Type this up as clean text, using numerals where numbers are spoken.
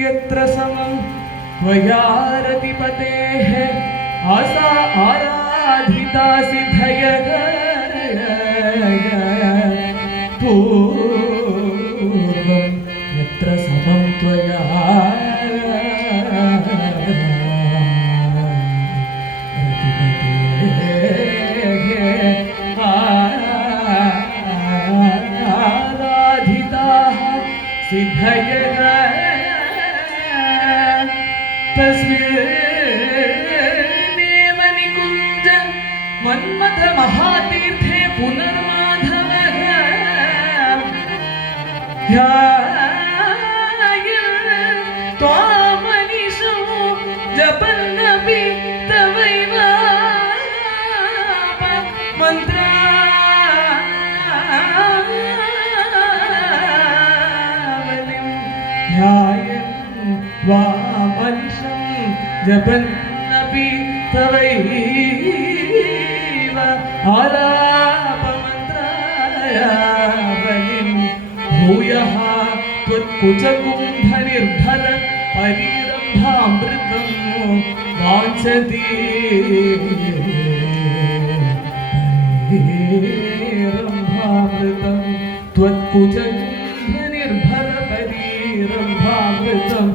यत्र समं त्वया रतिपतेः आसा आराधिता सिद्धयः पूर्वं यत्र समं त्वया रतिपतेः आराधिताः सिद्धयः तस्मिन्नेव निकुञ्ज मन्मथ महातीर्थे पुनर्माधवः ध्यायन् त्वामनिशो जपन्नपि तवैव मन्त्रावलिं ध्यायन् त्वामनिशं जपन्नपि तवैव आलापमन्त्रावलिं भूयः त्वत्कुचकुम्भनिर्भर परिरम्भामृतं वाञ्छति परिरम्भामृतं त्वत्कुचकुम्भनिर्भर परिरम्भामृतं